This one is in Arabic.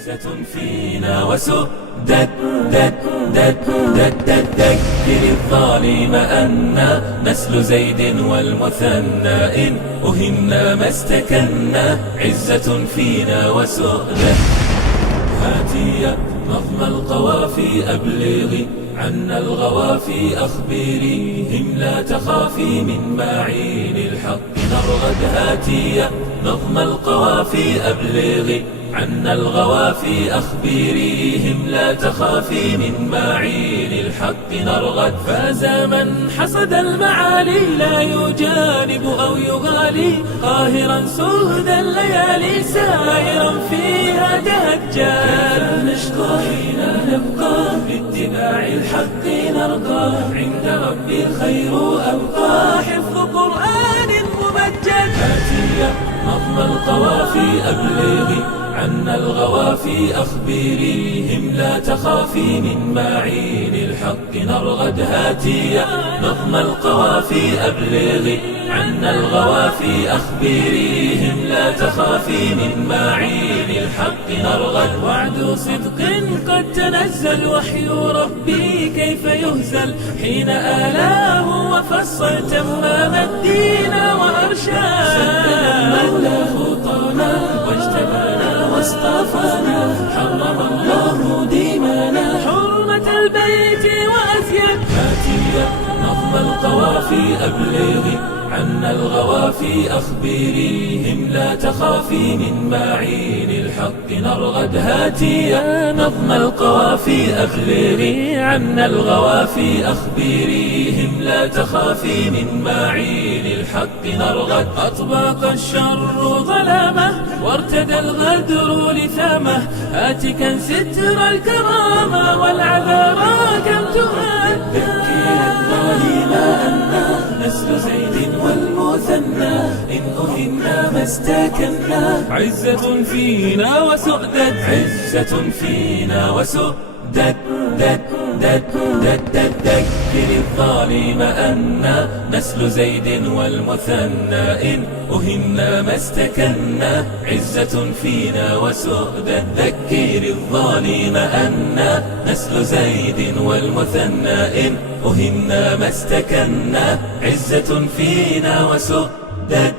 عزة فينا وسؤدد ذكر الظالم أنا نسل زيد والمثنى إن أهنا ما استكنا عزة فينا وسؤدد. هاتي نظم القوافي أبلغي عنا الغوافي أخبريهم لا تخافي من معين الحق نرغد. هاتي نظم القوافي أبلغي عنا الغوافي أخبريهم لا تخافي من معين الحق نرغد. فاز من حصد المعالي لا يجانب أو يغالي قاهرا سهد الليالي سائرا فيها تهجر. نشكو حين نبقى باتباع الحق نرقى عند ربي الخير أبقى حفظ قرآن ممجد. هاتي نظم القوافي أبلغي عنا الغوافي أخبريهم لا تخافي من معين الحق نرغد. هاتي نظم القوافي أبلغي عنا الغوافي أخبريهم لا تخافي من معين الحق نرغد. وعد صدق قد تنزل وحي ربي كيف يهزل حين آلاه وفصل تمام الدين وأرشاد. سدد مولاه طانا واجتبانا واصطفانا حرم الله ديمانا حرمة البيت وأزيد. هاتي نظم القوافي أبلغي عنا الغوافي أخبريهم لا تخافي من معين الحق نرغد. هاتي نظم القوافي أبلغي عنا الغوافي أخبريهم لا تخافي من معين الحق نرغد. أطبق الشر ظلامه وارتدى الغدر لثامه آتكا ستر الكرامة والعذارى كم تهد. ذكر الظالم أنا نسل زيد والمثنى إن أهنا ما استكنا عزة فينا وسؤدد. عزة فينا وسؤدد ذكر الظالم أنا نسل زيد والمثنى إن أهنا ما استكنا عزة فينا وسؤدد. ذكر الظالم أنا نسل زيد والمثنى إن أهنا ما استكنا عزة فينا وسؤدد.